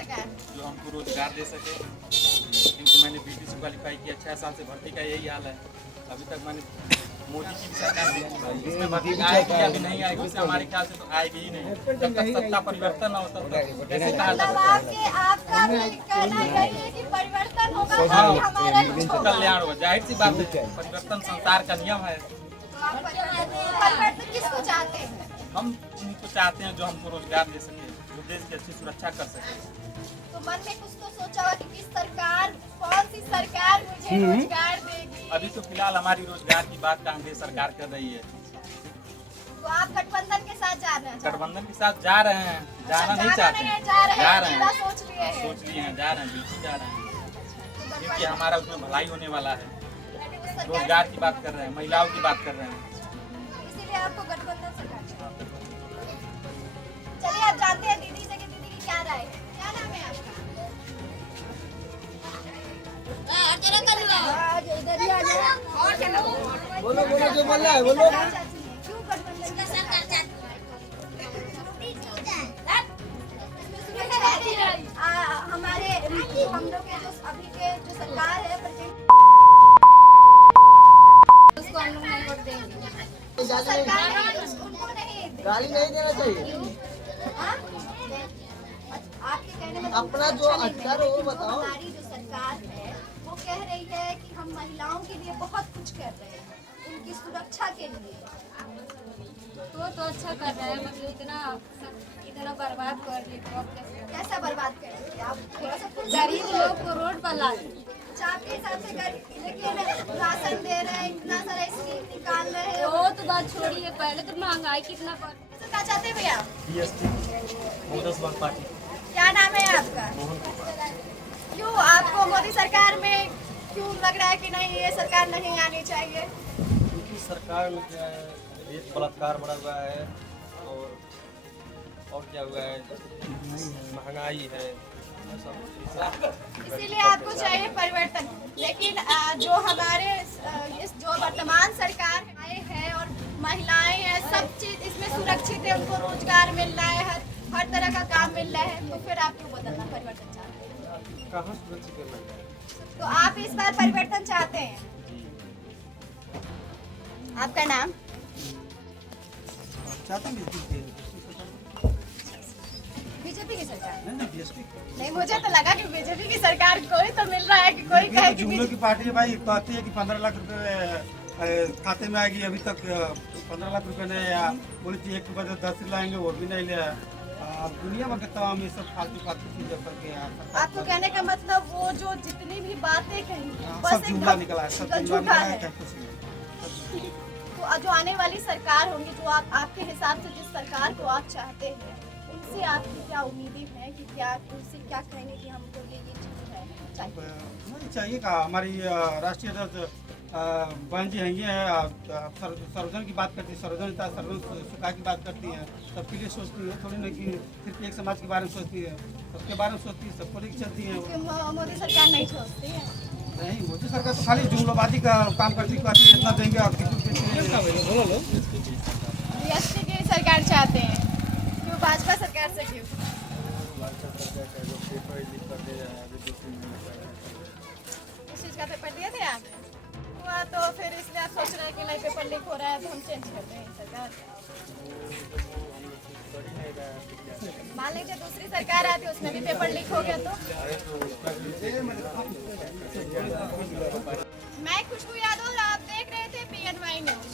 सरकार जो हमको रोजगार दे सके, क्योंकि मैंने BTC क्वालिफाई किया, 6 साल से भर्ती का यही हाल है। अभी तक मैंने मोदी की सरकार देखी, इसमें भर्ती आएगी या नहीं आएगी, उससे हमारे ख्याल से तो आएगी ही नहीं। जब तक सत्ता परिवर्तन ना हो तब तक कैसे कहा जा सकता है? आपका भी कहना यही है कि परिवर्तन होगा तभी हमारा कुछ होगा। कल्याण होगा, जाहिर सी बात है, परिवर्तन संसार का नियम है। परिवर्तन किसको चाहते हैं? हम उनको चाहते हैं जो हमको रोजगार दे सके, जो देश की अच्छी सुरक्षा कर सके। तो मन में कुछ तो सोचा होगा कि किस सरकार, कौन सी सरकार मुझे रोजगार देगी? अभी तो फिलहाल हमारी रोजगार की बात कांग्रेस सरकार कर रही है। तो आप गठबंधन के साथ जा रहे हैं? गठबंधन के साथ जा रहे हैं, जाना नहीं चाहते हैं, जा रहे जा हैं, रहे पूरा हैं, सोच लिए हैं। सोच लिए हैं, जा रहे हैं, बिल्कुल जा रहे हैं, क्योंकि हमारा उसमें भलाई होने वाला है। रोजगार की बात कर रहे हैं, महिलाओं की बात कर रहे हैं। इसीलिए आपको गठबंधन सरकार चाहिए। चलिए आप जानते हैं दीदी से कि दीदी की क्या राय है। क्या नाम है आपका? इधर ही आ जाओ। बोलो बोलो जो बोल रहा है बोलो। क्यों गठबंधन की सरकार चाहती है? हमारे हम लोग के जो अभी के जो सरकार है उसको हम लोग नहीं वोट देंगे। सरकार नहीं, उनको नहीं देंगे। गाली नहीं देना चाहिए। हाँ? आपके कहने में अपना जो अधिकार है वो बताओ। हमारी जो सरकार है वो कह रही है कि हम महिलाओं के लिए बहुत कुछ कर रहे हैं, उनकी सुरक्षा के लिए। तो अच्छा कर रहा है, मतलब इतना बर्बाद कर रही है। कैसा बर्बाद कर रही है आप? थोड़ा सा गरीब लोग को रोड पर ला दी। आपके हिसाब से लेकिन राशन दे रहे हैं, इतना सारा स्कीम निकाल रहे हैं। वो तो बात छोड़िए, पहले तो महंगाई कितना बढ़। क्या चाहते हैं भैया? बहुजन समाज पार्टी। क्या नाम है आपका? क्यों आपको मोदी सरकार में क्यों लग रहा है कि नहीं ये सरकार नहीं आनी चाहिए? क्योंकि सरकार में क्या है, रेत बलात्कार बढ़ा हुआ है और क्या हुआ है, महंगाई है, इसीलिए आपको चाहिए परिवर्तन। लेकिन जो हमारे जो वर्तमान सरकार आए हैं और महिलाएं हैं, सब चीज इसमें सुरक्षित है, उनको रोजगार मिल रहा है, हर तरह का काम मिल रहा है, तो फिर आप क्यों बदलना परिवर्तन चाहते हैं? कहाँ सुरक्षित है? तो आप इस बार परिवर्तन चाहते हैं? आपका नाम? बीजेपी की सरकार? नहीं, मुझे तो लगा कि बीजेपी की सरकार कोई तो मिल रहा है कि कोई कहे कि जुमलों की पार्टी है भाई, कहती है कि 15 लाख रुपए खाते में आएगी। अभी तक 15 लाख रुपए नहीं आया। बोली थी 1 रुपये 10 लाएंगे, वो भी नहीं लिया। अब दुनिया भर के तमाम ये सब फालतू चीजें करके आपको कहने का मतलब वो जो जितनी भी बातें कही सब जुमला निकला है, सब जुमला निकला है, क्या कुछ नहीं। तो जो आने वाली सरकार होंगी, जो आपके हिसाब से जिस सरकार को आप चाहते हैं, उनसे आपकी क्या उम्मीदें हैं कि क्या उनसे क्या कहेंगे कि हमको ये चीज़ है चाहिए? नहीं चाहिए कहा। हमारी राष्ट्रीय अध्यक्ष बहन जी हैं, ये सर्वजन की बात करती है, सर्वजन सुखा की बात करती हैं, सबके लिए सोचती है, थोड़ी नहीं कि सिर्फ एक समाज के बारे में सोचती है, सबके बारे में सोचती है, सबको लेकर चलती है। मोदी सरकार नहीं सोचती है? नहीं, मोदी सरकार तो खाली जुमलाबाजी का काम करती है, इतना देंगे और बीएसपी की सरकार चाहते हैं, क्यों भाजपा सरकार से क्यों? इस चीज़ का पेपर दिए थे आप? हुआ तो फिर इसलिए आप सोच रहे हैं कि नहीं पेपर लीक हो रहा है तो हम चेंज कर रहे हैं सरकार। मान लीजिए दूसरी सरकार आती है, उसमें भी पेपर लीक हो गया तो? मैं खुशबू यादव और आप देख रहे थे PNY न्यूज।